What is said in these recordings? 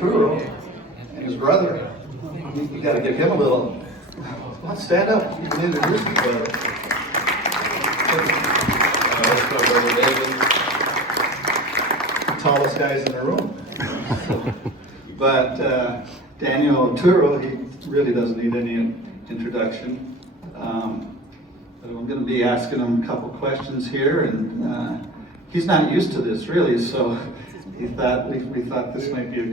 Oturu and his brother. You got to give him a little. Let's stand up. You can introduce each other. That's my brother David. Tallest guys in the room. But Daniel Oturu, he really doesn't need any introduction. But I'm going to be asking him a couple questions here, and he's not used to this really, so we thought this might be a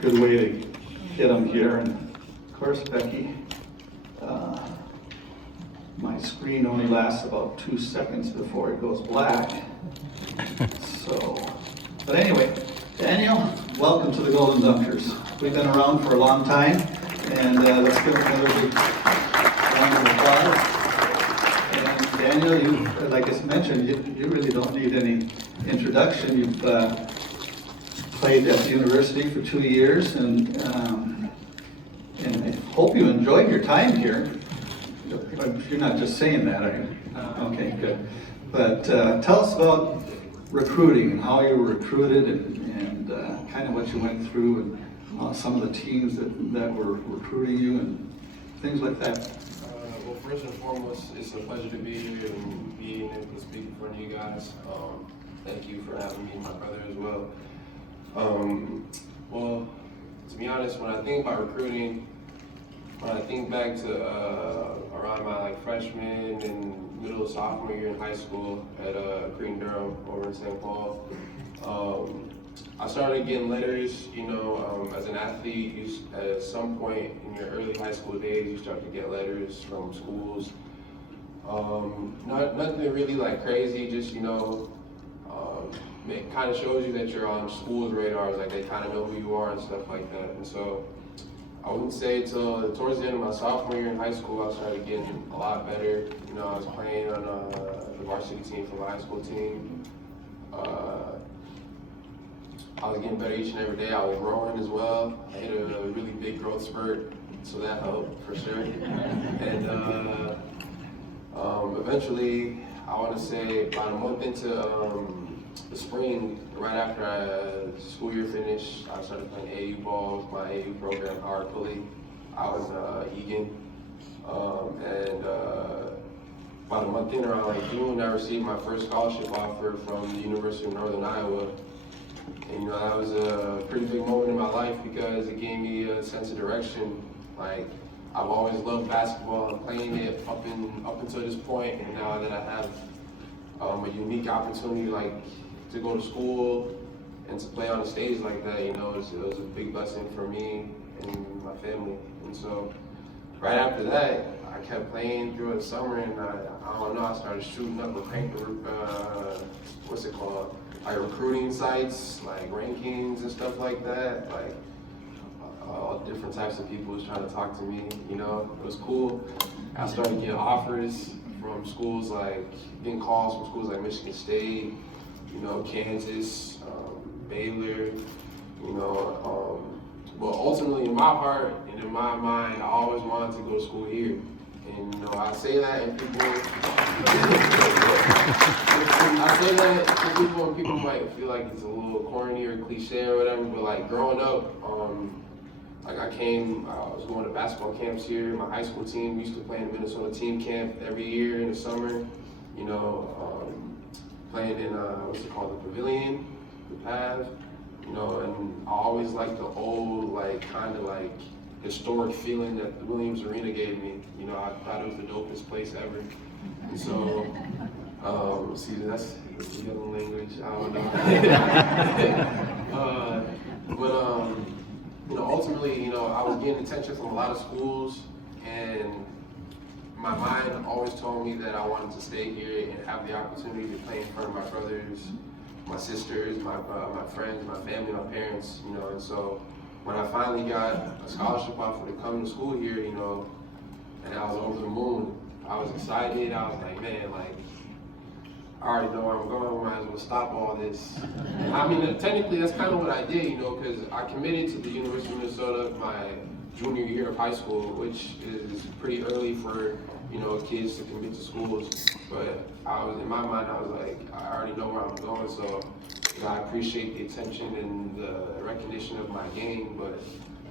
good way to get him here. And of course, Becky, my screen only lasts about 2 seconds before it goes black. So, but anyway, Daniel, welcome to the Golden Dunkers. We've been around for a long time, and let's give another big round of applause. And Daniel, you, like I mentioned, you really don't need any introduction. You've played at the university for 2 years, and I hope you enjoyed your time here. You're not just saying that, are you? Okay, good. But tell us about recruiting and how you were recruited, and kind of what you went through, and some of the teams that were recruiting you and things like that. Well, first and foremost, it's a pleasure to be here and being able to speak in front of you guys. Thank you for having me and my brother as well. Well, to be honest, when I think about recruiting, when I think back to around my freshman and middle sophomore year in high school at Green Durham over in St. Paul, I started getting letters. As an athlete, at some point in your early high school days, you start to get letters from schools. Nothing really like crazy, just it kind of shows you that you're on school's radars, like they kind of know who you are and stuff like that. And so I wouldn't say till towards the end of my sophomore year in high school, I started getting a lot better. I was playing on the varsity team for my high school team. I was getting better each and every day. I was growing as well. I hit a really big growth spurt, so that helped for sure. And eventually, I want to say about a month into the spring, right after the school year finished, I started playing AAU ball with my AAU program, Howard Pulley. I was Egan. And about a month in, around like June, I received my first scholarship offer from the University of Northern Iowa. And that was a pretty big moment in my life because it gave me a sense of direction. Like, I've always loved basketball and playing it up until this point, and now that I have a unique opportunity, like to go to school and to play on a stage like that, it was a big blessing for me and my family. And so, right after that, I kept playing through the summer, and I don't know, I started shooting up with paper, like recruiting sites, like rankings and stuff like that. Like all different types of people was trying to talk to me. It was cool. I started getting offers from schools, getting calls from schools like Michigan State, Kansas, Baylor. But ultimately, in my heart and in my mind, I always wanted to go to school here. And I say that, and people, and people might feel like it's a little corny or cliche or whatever. But growing up, I was going to basketball camps here. My high school team used to play in Minnesota team camp every year in the summer. Playing in the pavilion, the PAV. And I always liked the old, historic feeling that the Williams Arena gave me. I thought it was the dopest place ever. And so, see, that's the young language, I don't know. But ultimately, I was getting attention from a lot of schools, and my mind always told me that I wanted to stay here and have the opportunity to play in front of my brothers, my sisters, my friends, my family, my parents, and so when I finally got a scholarship offer to come to school here, and I was over the moon. I was excited. I was like, man, I already know where I'm going. I might as well stop all this. Technically, that's kind of what I did, because I committed to the University of Minnesota my junior year of high school, which is pretty early for, kids to commit to schools. But in my mind, I was like, I already know where I'm going, so I appreciate the attention and the recognition of my game, but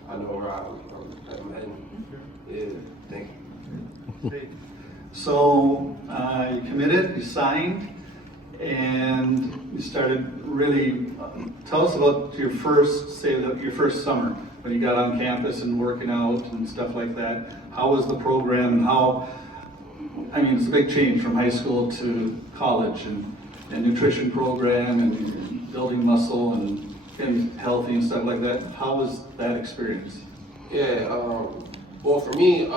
I know where I'm heading. Yeah, thank you. So you committed, you signed, and you started really, tell us about your first, your first summer when you got on campus and working out and stuff like that. How was the program and how, I mean, it's a big change from high school to college and nutrition program and building muscle and getting healthy and stuff like that. How was that experience? Yeah, well for me,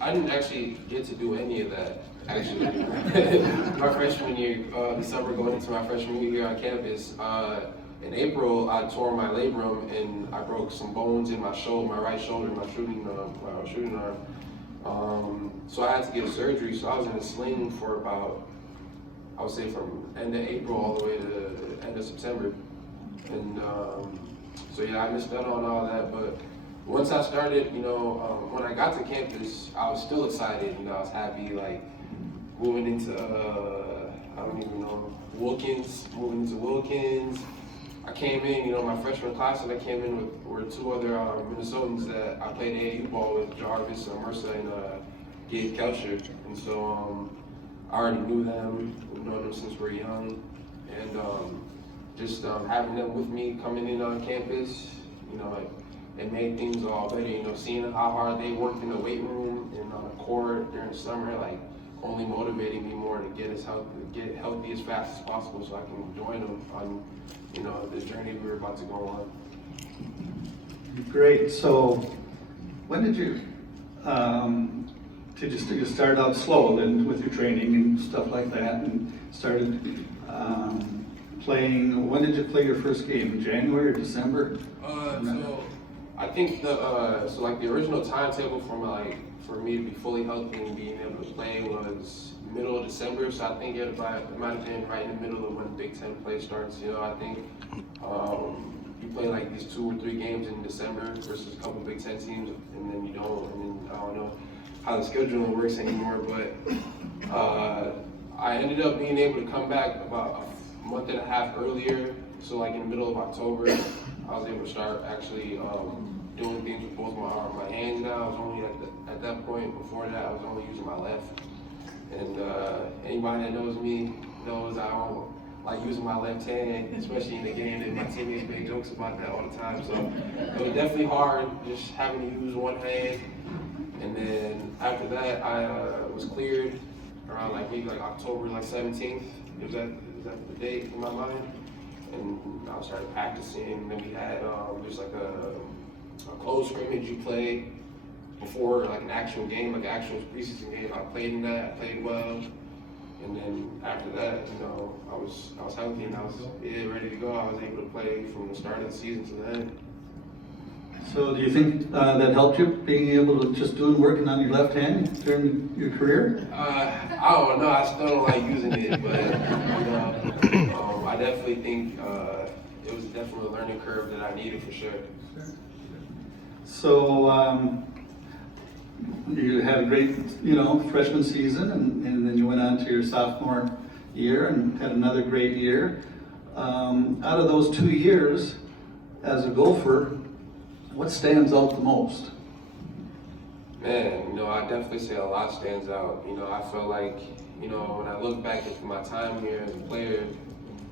I didn't actually get to do any of that, actually. My freshman year, the summer going into my freshman year on campus, in April, I tore my labrum and I broke some bones in my shoulder, my right shoulder, my shooting arm. So I had to get surgery, so I was in a sling for about, I would say from end of April all the way to end of September. And so yeah, I missed out on all that, but once I started, when I got to campus, I was still excited, I was happy, like moving into, I don't even know, moving into Wilkins. I came in, my freshman class that I came in were two other Minnesotans that I played AAU ball with, Jarvis Mercer and Gabe Kelcher. And so I already knew them, we've known them since we're young. And just having them with me coming in on campus, it made things all better, seeing how hard they worked in the weight room and on the court during the summer, like only motivating me more to get healthy as fast as possible so I can join them on, the journey we were about to go on. Great. So when did you start out slow then with your training and stuff like that and started playing? When did you play your first game? In January or December? So I think the original timetable for me to be fully healthy and being able to play was middle of December. So I think it might have been right in the middle of when Big Ten play starts. I think you play like these 2 or 3 games in December versus a couple Big Ten teams, and then you don't. And then I don't know how the scheduling works anymore, but I ended up being able to come back about a month and a half earlier. So like in the middle of October, I was able to start actually doing things with both my hands now. I was only at that point, before that, I was only using my left. And anybody that knows me knows I don't like using my left hand, especially in the game, and my teammates make jokes about that all the time. So it was definitely hard just having to use one hand. And then after that, I was cleared around maybe October 17th. Is that the date in my mind? And I started practicing, and then we had just like a close scrimmage you play before an actual game, like an actual preseason game. I played in that, I played well, and then after that, I was healthy and I was ready to go. I was able to play from the start of the season to the end. So do you think that helped you, being able to just working on your left hand during your career? I don't know, I still don't like using it, but I definitely think it was definitely a learning curve that I needed for sure. So you had a great, freshman season, and then you went on to your sophomore year and had another great year. Out of those 2 years as a Gopher, what stands out the most? Man, I definitely say a lot stands out. I feel like, when I look back at my time here as a player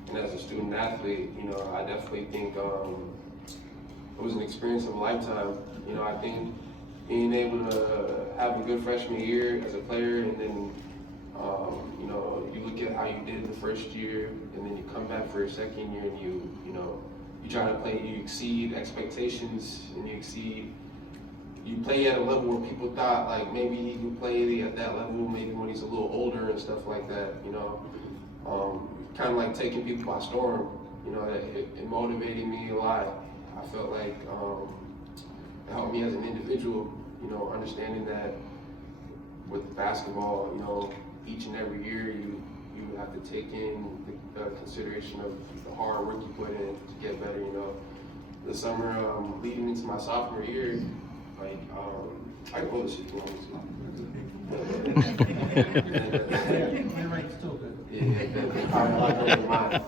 and as a student athlete, I definitely think it was an experience of a lifetime. I think being able to have a good freshman year as a player, and then, you look at how you did the first year, and then you come back for your second year, and you try to play, you exceed expectations, and you play at a level where people thought maybe he could play at that level, maybe when he's a little older and stuff like that, kind of taking people by storm, it motivated me a lot. I felt like it helped me as an individual, understanding that with basketball, each and every year you have to take in the consideration of the hard work you put in to get better. The summer leading into my sophomore year, I can pull this shit if you want me to. You're right, still good. Yeah, probably a lot more than mine.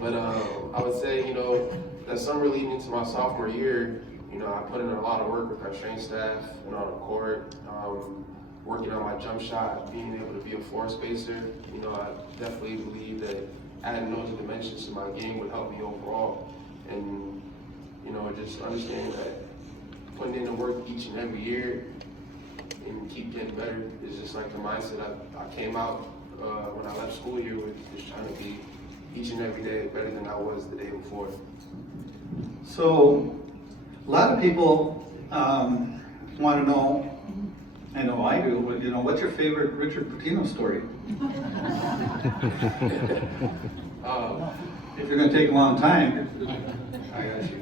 But I would say, that summer leading into my sophomore year, I put in a lot of work with our strength staff and on the court, working on my jump shot, being able to be a floor spacer. I definitely believe that adding those dimensions to my game would help me overall. And, just understanding that putting in the work each and every year and keep getting better is just like the mindset I came out when I left school here with, just trying to be each and every day better than I was the day before. So, a lot of people want to know, I know I do, but what's your favorite Richard Pitino story? If you're going to take a long time. I got you.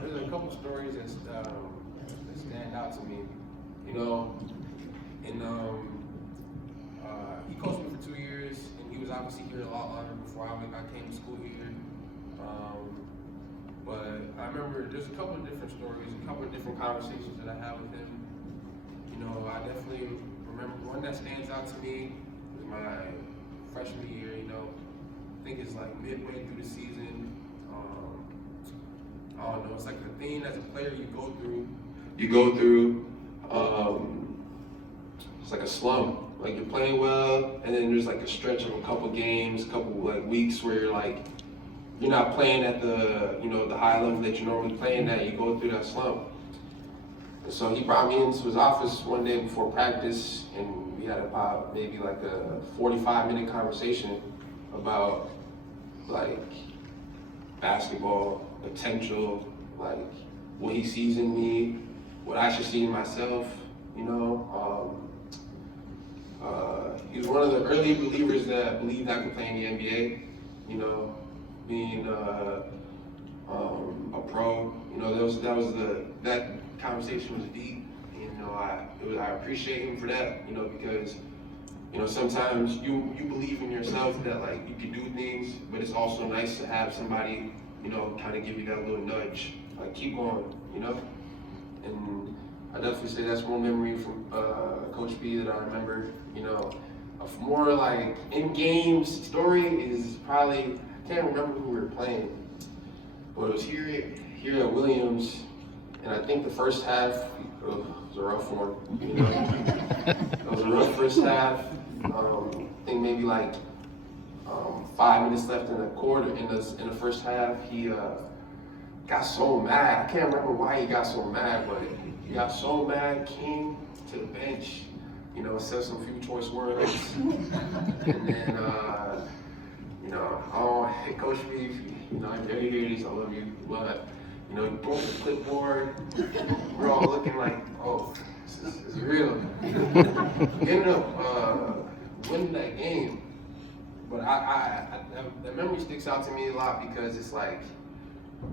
There's a couple stories that stand out to me. He coached me for 2 years, and he was obviously here a lot longer before I came to school here. But I remember there's a couple of different stories, a couple of different conversations that I had with him. I definitely remember one that stands out to me was my freshman year. I think it's like midway through the season. I don't know, it's like the thing as a player you go through. It's like a slump. Like you're playing well, and then there's like a stretch of a couple games, a couple like weeks where you're not playing at the the high level that you're normally playing at. You go through that slump. And so he brought me into his office one day before practice, and we had about maybe like a 45-minute conversation about like basketball potential, like what he sees in me, what I should see in myself. He was one of the early believers that believed I could play in the NBA. Being a pro. That conversation was deep. I appreciate him for that. Because sometimes you believe in yourself that like you can do things, but it's also nice to have somebody kind of give you that little nudge, like keep going. And I definitely say that's one memory from Coach B that I remember. A more like in-game story is probably, I can't remember who we were playing, but it was here at Williams, and I think the first half was a rough one. It was a rough first half. I think maybe like 5 minutes left in the quarter. In the first half, he got so mad. I can't remember why he got so mad, but he got so mad, came to the bench, said some few choice words, and then hey, Coach B, if you hear this, I love you, but he broke the clipboard. We're all looking like, oh, this is real. He ended up winning that game, but that memory sticks out to me a lot because it's like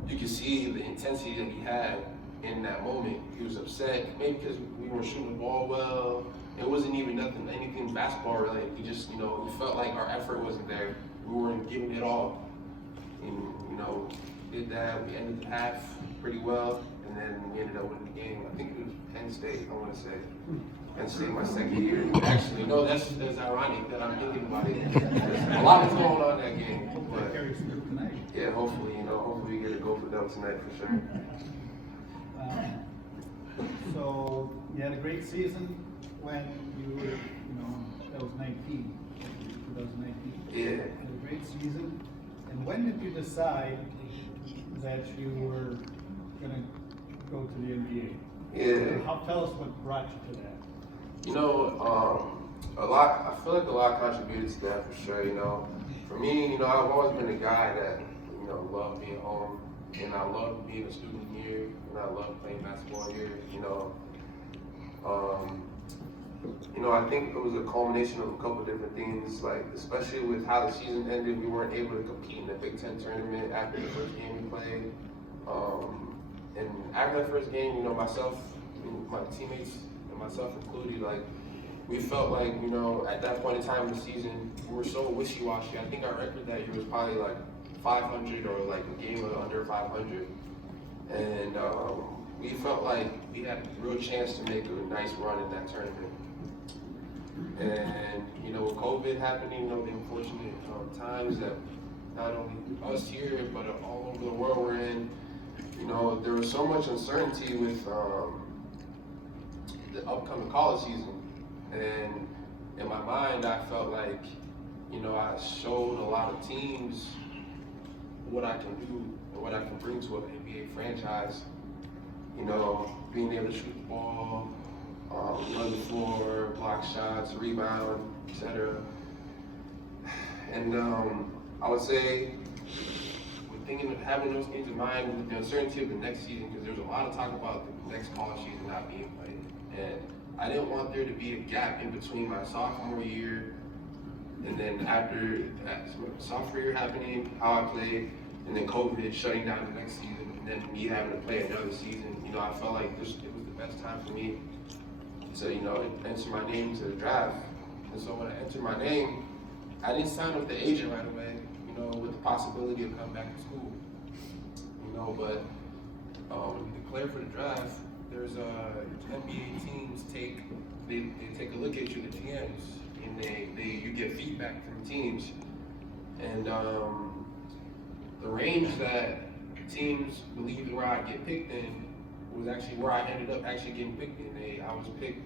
you can see the intensity that he had in that moment. He was upset, maybe because we weren't shooting the ball well. It wasn't even anything basketball related. He just, he felt like our effort wasn't there. We weren't giving it all. And, did that. We ended the half pretty well, and then we ended up winning the game. I think it was Penn State, I want to say. Penn State my second year. Actually, no, that's ironic that I'm thinking about it. A lot is going on that game. But yeah, hopefully, hopefully we get to go for them tonight for sure. So you had a great season when you were, that was 2019. Yeah. You had a great season. And when did you decide that you were going to go to the NBA? Yeah. Tell us what brought you to that. A lot. I feel like a lot contributed to that for sure. For me, I've always been a guy that loved being home, and I loved being a student here, and I loved playing basketball here. I think it was a culmination of a couple of different things, like especially with how the season ended, we weren't able to compete in the Big Ten tournament after the first game we played. And after that first game, myself, my teammates, and myself included, like we felt like, at that point in time in the season, we were so wishy-washy. I think our record that year was probably like 500 or like a game under 500. And we felt like we had a real chance to make a nice run in that tournament. And, with COVID happening, the unfortunate times that not only us here, but all over the world we're in, there was so much uncertainty with the upcoming college season. And in my mind, I felt like, I showed a lot of teams what I can do and what I can bring to an NBA franchise. Being able to shoot the ball, run the floor, block shots, rebound, etc. And I would say, with thinking of having those things in mind, with the uncertainty of the next season, because there's a lot of talk about the next college season not being played, and I didn't want there to be a gap in between my sophomore year and then after that sophomore year happening, how I played, and then COVID shutting down the next season, and then me having to play another season. I felt like it was the best time for me to, enter my name to the draft. And so when I entered my name, I didn't sign with the agent right away, with the possibility of coming back to school. But when you declare for the draft, there's NBA teams they take a look at you, the GMs, and you get feedback from teams. And the range that teams believed where I'd get picked in was actually where I ended up actually getting picked in. I was picked,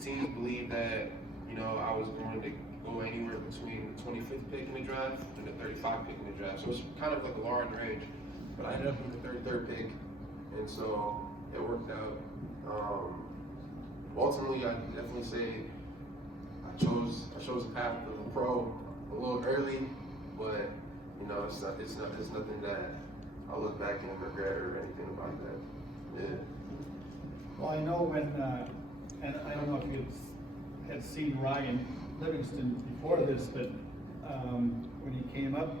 teams believed that, I was going to go anywhere between the 25th pick in the draft and the 35th pick in the draft. So it's kind of like a large range. But I ended up with the 33rd pick, and so it worked out. Ultimately, I definitely say I chose a path of a pro a little early, but it's nothing that I look back and regret or anything about that. Yeah. Well, I know when, and I don't know if you had seen Ryan Livingston before this, but when you came up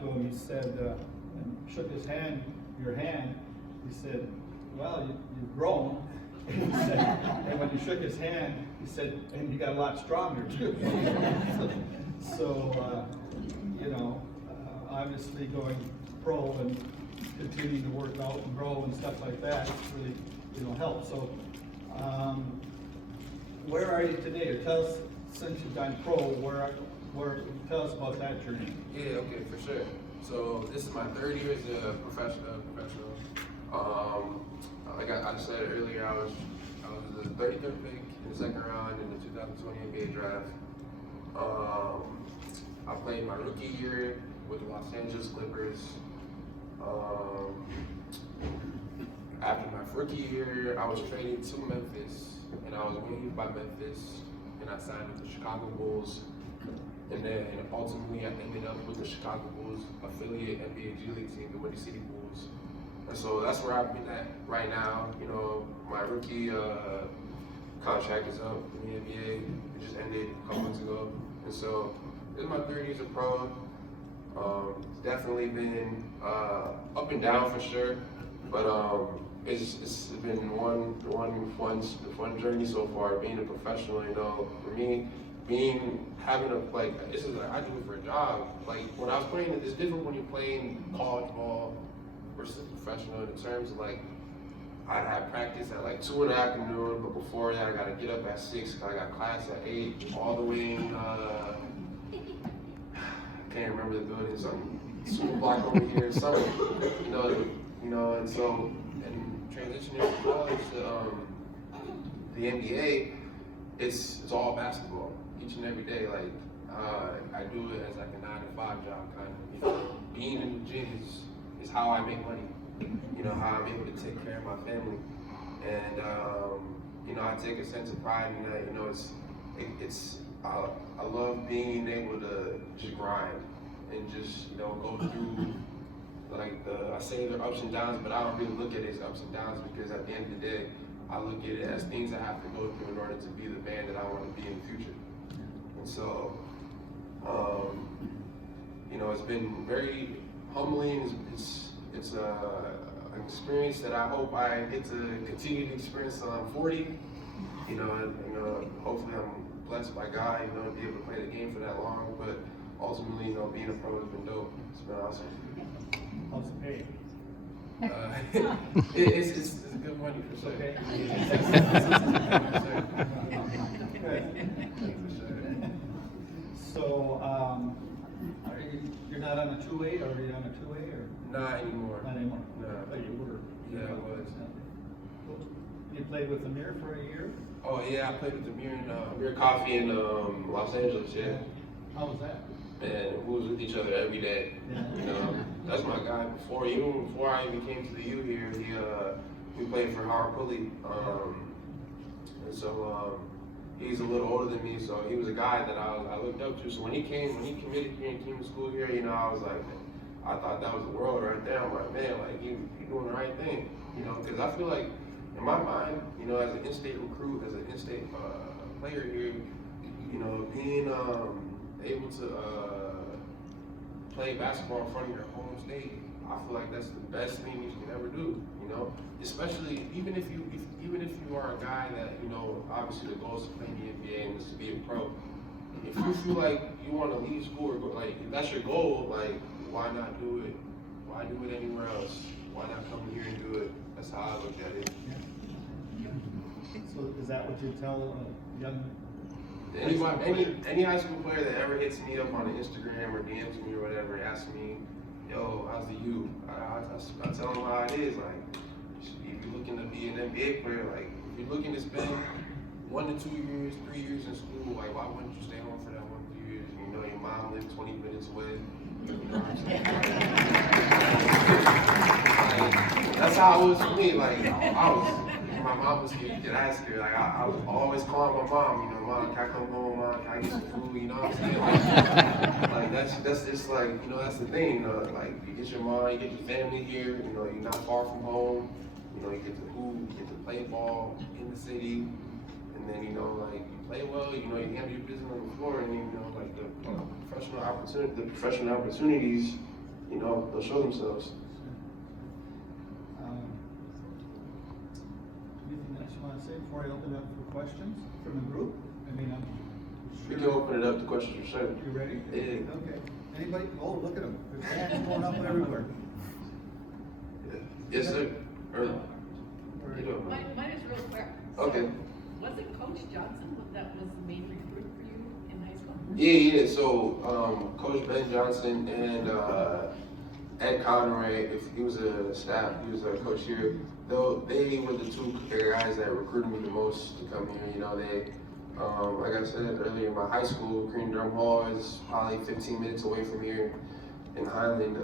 to him, he said, and shook his hand, your hand, he said, well, you've grown. And, he said, and when you shook his hand, he said, and you got a lot stronger too. So, obviously going pro and continuing to work out and grow and stuff like that really, helps. So, where are you today? Or tell us, since you've gone pro, tell us about that journey. Yeah, okay, for sure. So this is my third year as a professional. Like I said earlier, I was the 33rd pick in the second round in the 2020 NBA draft. I played my rookie year with the Los Angeles Clippers. After my rookie year, I was traded to Memphis, and I was waived by Memphis, and I signed with the Chicago Bulls. And then ultimately, I ended up with the Chicago Bulls affiliate NBA G League team, the Windy City Bulls. And so that's where I've been at right now. My rookie contract is up in the NBA. It just ended a couple months ago. And so this is my third year as a pro. Definitely been up and down for sure, but it's been one fun journey so far. Being a professional, for me, having this is I do it for a job. Like when I was playing, it's different when you're playing college ball versus professional in terms of I'd have practice at 2 in the afternoon, but before that I gotta get up at 6 because I got class at 8, all the way in can't remember the building, some super block over here, something, and so, and transitioning from college to the NBA, it's all basketball, each and every day. I do it as a 9-to-5 job, kind of. Being in the gym is how I make money, how I'm able to take care of my family, and I take a sense of pride in that. I love being able to just grind and just go through I say there are ups and downs, but I don't really look at it as ups and downs because at the end of the day, I look at it as things I have to go through in order to be the man that I want to be in the future. And so, it's been very humbling. It's an experience that I hope I get to continue to experience until I'm 40. Hopefully I'm blessed by God, to be able to play the game for that long. But ultimately, being a pro has been dope. It's been awesome. How's it pay? It's good money for sure. Okay. So, you're not on a 2A, or are you on a 2A, or? Not anymore. Not anymore? No. But you were? Yeah, I was. You played with Amir for a year? Oh yeah, I played with Amir Coffee in Los Angeles. Yeah. How was that? Man, we was with each other every day. Yeah. You know, that's my guy. Even before I even came to the U here, we played for Howard Pulley. And so he's a little older than me, so he was a guy that I looked up to. So when he committed here and came to school here, you know, I was like, man, I thought that was the world right there. I'm like, man, like he doing the right thing, you know, because I feel like in my mind, you know, as an in-state recruit, as an in-state player here, you know, being able to play basketball in front of your home state, I feel like that's the best thing you can ever do, you know. Especially even if you are a guy that, you know, obviously the goal is to play in the NBA and is to be a pro. If you feel like you want to leave school or go, like if that's your goal, like why not do it? Why do it anywhere else? Why not come here and do it? That's how I look at it. So is that what you tell a young? Any high school player that ever hits me up on Instagram or DMs me or whatever, asks me, yo, how's the U? I tell them how it is. Like, if you're looking to be an NBA player, like, if you're looking to spend 1 to 2 years, 3 years in school, like, why wouldn't you stay home for that 1 to 2 years? You know, your mom lived 20 minutes away. You know what I'm saying? Like, that's how it was for me. Like, my mom was scared. You could ask her. Like, I was always calling my mom. You know, mom, can I come home? Mom, can I get some food? You know what I'm saying? Like that's just like, you know, that's the thing. You know, like you get your mom, you get your family here. You know, you're not far from home. You know, you get to hoop, you get to play ball in the city, and then you know, like you play well. You know, you handle your business on the floor, and you know, like the professional opportunities, you know, they'll show themselves. Anything else you want to say before I open up for questions from the group? I mean, I'm We can open it up to questions for sure. You ready? Yeah. Okay. Anybody? Oh, look at them. There's hands going up everywhere. Yeah. Yes, sir. Or- Mine is real quick. Okay. So, was it Coach Johnson that was the main recruit for you in high school? Yeah. So Coach Ben Johnson and Ed Conroy, if he was a coach here. Though they were the two guys that recruited me the most to come here. You know, they, like I said earlier, my high school, Green Durham Hall, is probably 15 minutes away from here in Highland,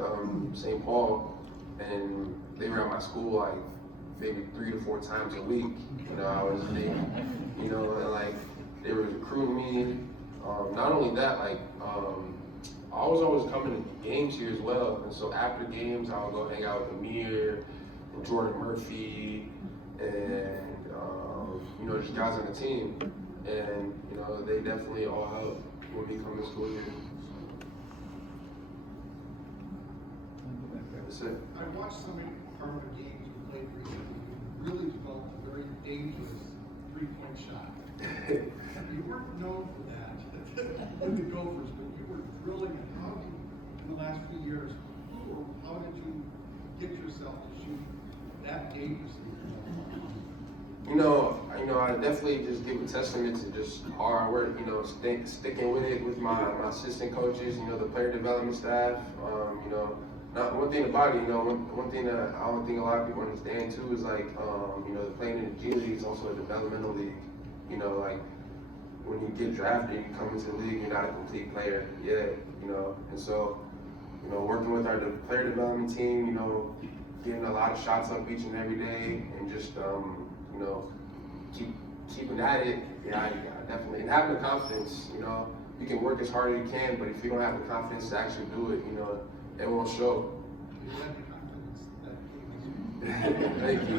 St. Paul, and they were at my school like maybe 3 to 4 times a week. You know, I was big, you know, and like they were recruiting me. Not only that, like I was always coming to games here as well, and so after games, I would go hang out with Amir, Jordan Murphy, and you know, just guys on the team, and you know, they definitely all help when we come to school here. That's it. I watched so many part of the games you played recently. You really developed a very dangerous three-point shot. You weren't known for that in the Gophers, but you were drilling it. How did you, in the last few years, how did you get yourself to shoot that dangerously? You know, I definitely just give a testament to just hard work. You know, sticking with it with my assistant coaches. You know, the player development staff. You know, not one thing about it. You know, one thing that I don't think a lot of people understand too is like, you know, playing in the G League is also a developmental league. You know, like when you get drafted, you come into the league, you're not a complete player yet. You know, and so, you know, working with our player development team, you know, getting a lot of shots up each and every day, and just you know, keeping at it. Yeah, I definitely, and having the confidence. You know, you can work as hard as you can, but if you don't have the confidence to actually do it, you know, it won't show. You had the confidence that Thank you.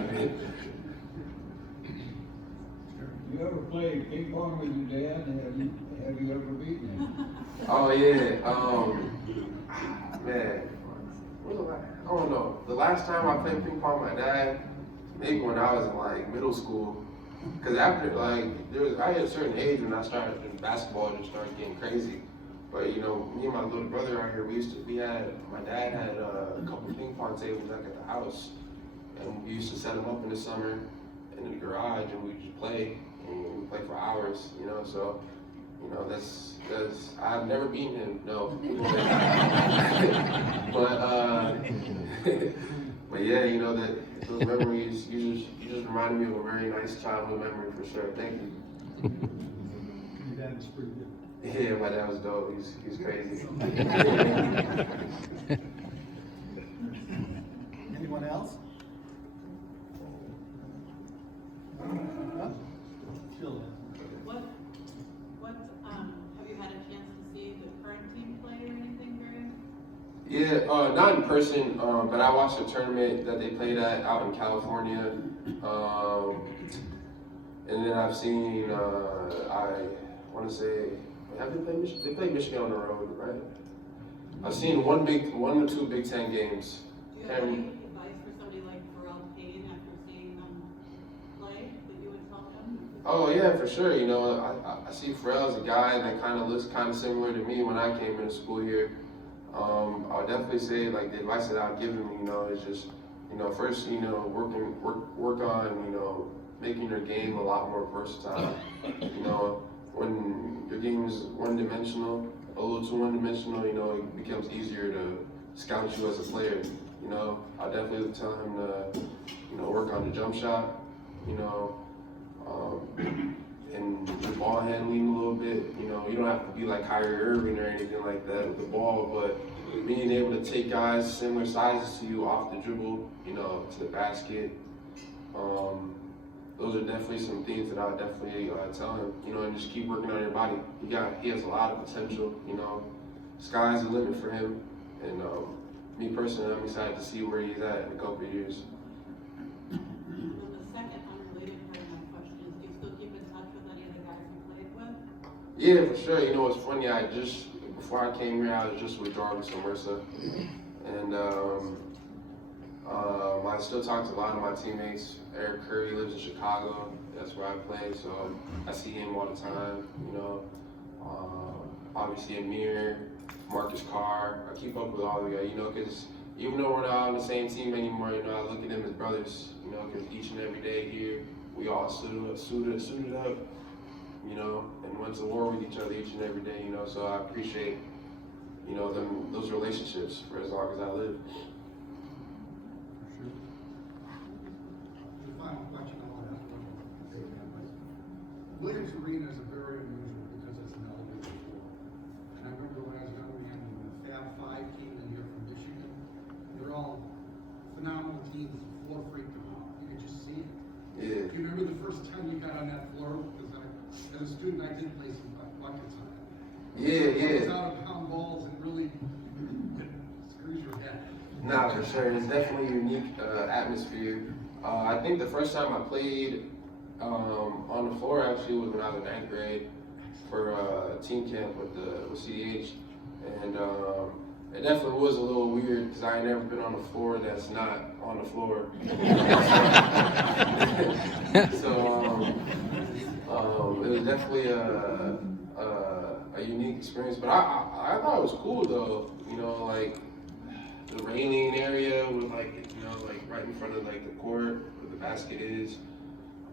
You ever play ping pong with your dad? Have you ever beaten him? Oh yeah. Man, I don't know. The last time I played ping pong with my dad, maybe when I was in like middle school. Cause after like I hit a certain age when I started doing basketball, just started getting crazy. But you know, me and my little brother out here, my dad had a couple ping pong tables back at the house, and we used to set them up in the summer in the garage, and we just play. and we play for hours, you know, so, you know, that's I've never beaten him, no. But yeah, you know, that those memories, you just reminded me of a very nice childhood memory for sure. Thank you. Your dad was pretty good. Yeah, my dad was dope. He's crazy. Anyone else? Jill. Have you had a chance to see the current team play or anything, Barry? Yeah, not in person, but I watched a tournament that they played at out in California. And then I've seen, I want to say, have they played Michigan? They played Michigan on the road, right? I've seen one or two Big Ten games. Do you have any advice for somebody like Pharrell Payne after seeing them play that you would tell them? Oh yeah, for sure. You know, I see Pharrell as a guy that kind of looks kind of similar to me when I came into school here. I would definitely say like the advice that I'd give him, you know, is just, you know, first, you know, work on, you know, making your game a lot more versatile. You know, when your game is one-dimensional, a little too one-dimensional, you know, it becomes easier to scout you as a player. You know, I definitely tell him to, you know, work on the jump shot, you know, and the ball handling a little bit. You know, you don't have to be like Kyrie Irving or anything like that with the ball, but being able to take guys similar sizes to you off the dribble, you know, to the basket. Those are definitely some things that I would definitely tell him, you know, and just keep working on your body. He has a lot of potential, you know. Sky's the limit for him, and me personally, I'm excited to see where he's at in a couple of years. And the second unrelated part of my question is, do you still keep in touch with any of the guys you played with? Yeah, for sure. You know, it's funny. Before I came here, I was just with Jarvis and Mercer, and I still talk to a lot of my teammates. Eric Curry lives in Chicago. That's where I play, so I see him all the time. You know, obviously Amir, Marcus Carr. I keep up with all of you, you know, because even though we're not on the same team anymore, you know, I look at them as brothers. You know, because each and every day here, we all suited up, you know, and went to war with each other each and every day. You know, so I appreciate, you know, those relationships for as long as I live. The final question I'll ask, Williams Arena is a very unusual because it's an elevated floor. And I remember when I was young man, when the Fab Five came in here from Michigan, they're all phenomenal teams, the floor freaked them out. You could just see it. Yeah. Do you remember the first time you got on that floor? Because as a student, I did play some buckets on it. Yeah. It's out of pound balls and really screws your head. Nah, for sure. It's definitely a unique atmosphere. I think the first time I played on the floor actually was when I was in 9th grade for team camp with CDH, and it definitely was a little weird because I ain't never been on a floor that's not on the floor. So it was definitely a unique experience, but I thought it was cool though. You know, like the railing area with like, you know, like right in front of like the court where the basket is,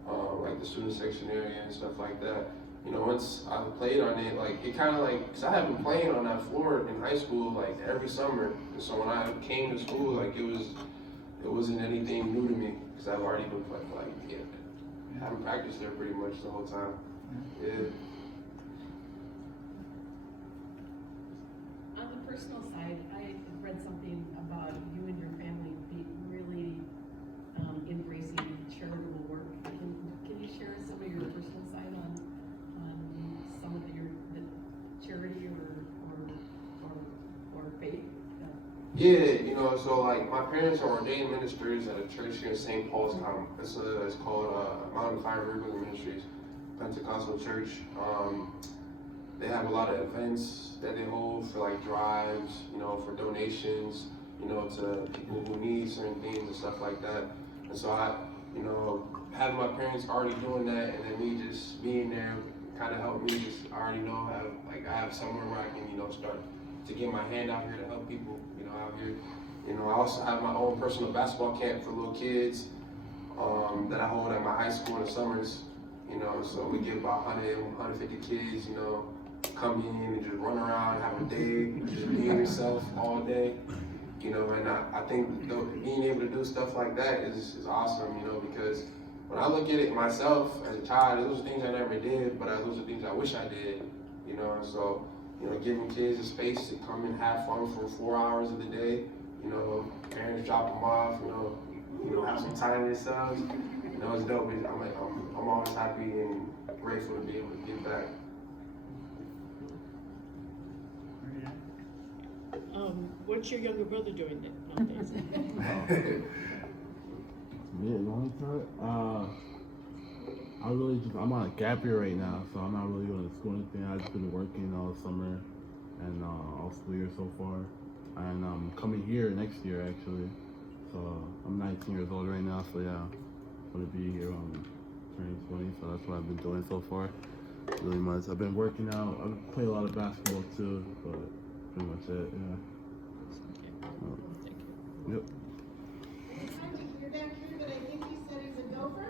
like the student section area and stuff like that. You know, once I played on it, like it kind of like, cause I had been playing on that floor in high school like every summer, and so when I came to school, like it wasn't anything new to me, cause I've already been playing, like, yeah, I haven't practiced there pretty much the whole time. Yeah. On the personal side, I read something about you and your family really embracing charitable work. Can you share some of your personal side on some of the charity or faith? Yeah, you know, so like my parents are ordained ministers at a church here in St. Paul's. It's called Mountain Fire River Ministries, Pentecostal church. They have a lot of events that they hold for like drives, you know, for donations, you know, to people who need certain things and stuff like that. And so I, you know, having my parents already doing that, and then me just being there kind of helped me just already know I have somewhere where I can, you know, start to get my hand out here to help people, you know, out here. You know, I also have my own personal basketball camp for little kids that I hold at my high school in the summers. you know, so we get about 100, 150 kids, you know, come in and just run around, have a day, just being yourself all day, you know, and I think being able to do stuff like that is awesome, you know, because when I look at it myself as a child, those are things I never did, but those are things I wish I did, you know, and so, you know, giving kids a space to come and have fun for 4 hours of the day, you know, parents drop them off, you know, have some time to yourselves, you know, it's dope. I'm always happy and grateful to be able to give back. What's your younger brother doing nowadays? Yeah, long time. I'm on a gap year right now, so I'm not really going to school or anything. I've just been working all summer and all school year so far. And I'm coming here next year actually. So I'm 19 years old right now, so yeah, I'm going to be here turning 20, so that's what I've been doing so far. Really much. I've been working out. I've played a lot of basketball too, but pretty much it, yeah. Yep. You're back here, but I think he said he's a gopher?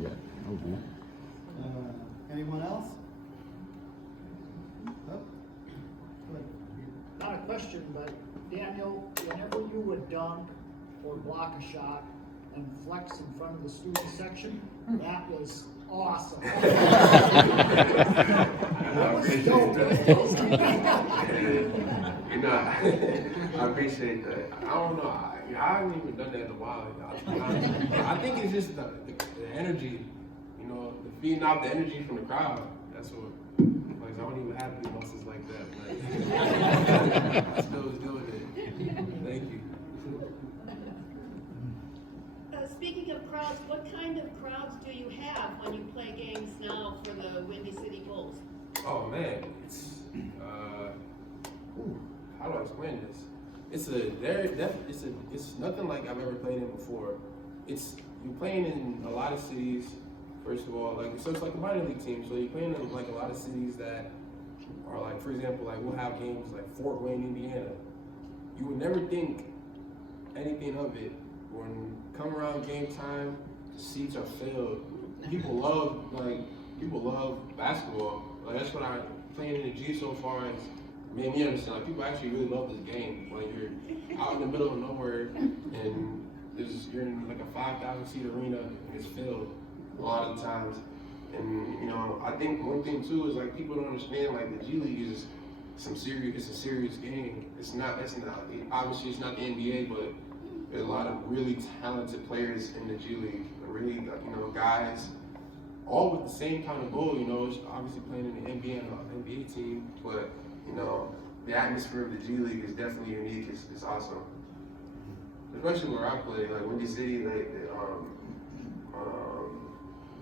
Yeah, okay. Anyone else? Oh, good. Not a question, but Daniel, whenever you would dunk or block a shot and flex in front of the student section, that was awesome. I appreciate that. You know, I appreciate that. I don't know. I haven't even done that in a while. I think it's just the energy, you know, the feeding out the energy from the crowd. That's what. Like, I don't even have any muscles like that, but I still was doing it. Thank you. Speaking of crowds, what kind of crowds do you have when you play games now for the Windy City Bulls? Oh man, it's how do I explain this? It's nothing like I've ever played in before. You're playing in a lot of cities. First of all, so it's like a minor league team. So you're playing in like a lot of cities that are like, for example, like we'll have games like Fort Wayne, Indiana. You would never think anything of it. When come around game time, the seats are filled. People love basketball. Like that's what I playing in the G so far has made me understand. Like people actually really love this game. Like you're out in the middle of nowhere and you're in like a 5,000 seat arena and it's filled a lot of the times. And you know, I think one thing too is like people don't understand like the G League is it's a serious game. Obviously it's not the NBA, but there's a lot of really talented players in the G League, really, guys, all with the same kind of goal, it's obviously playing in the NBA and the NBA team, but, the atmosphere of the G League is definitely unique. It's awesome. Especially where I play, like Windy City,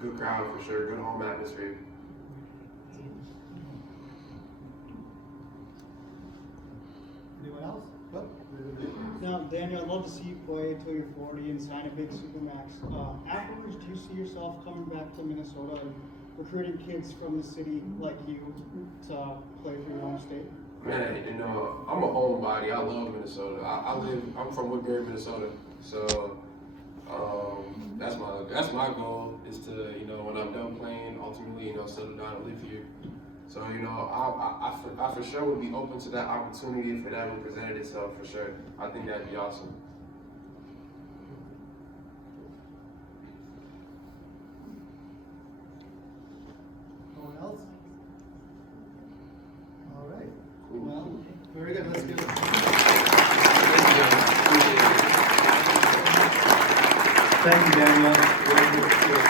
good crowd for sure, good home atmosphere. Anyone else? Well, Now, Daniel, I'd love to see you play until you're 40 and sign a big supermax. Afterwards, do you see yourself coming back to Minnesota and recruiting kids from the city like you to play for your home state? Man, I'm a homebody. I love Minnesota. I'm from Woodbury, Minnesota. So that's my goal is to, when I'm done playing, ultimately, settle down and live here. So, I for sure would be open to that opportunity if it ever presented itself, for sure. I think that'd be awesome. no one else? All right. Well, very good. Let's give it. Thank you, Daniel.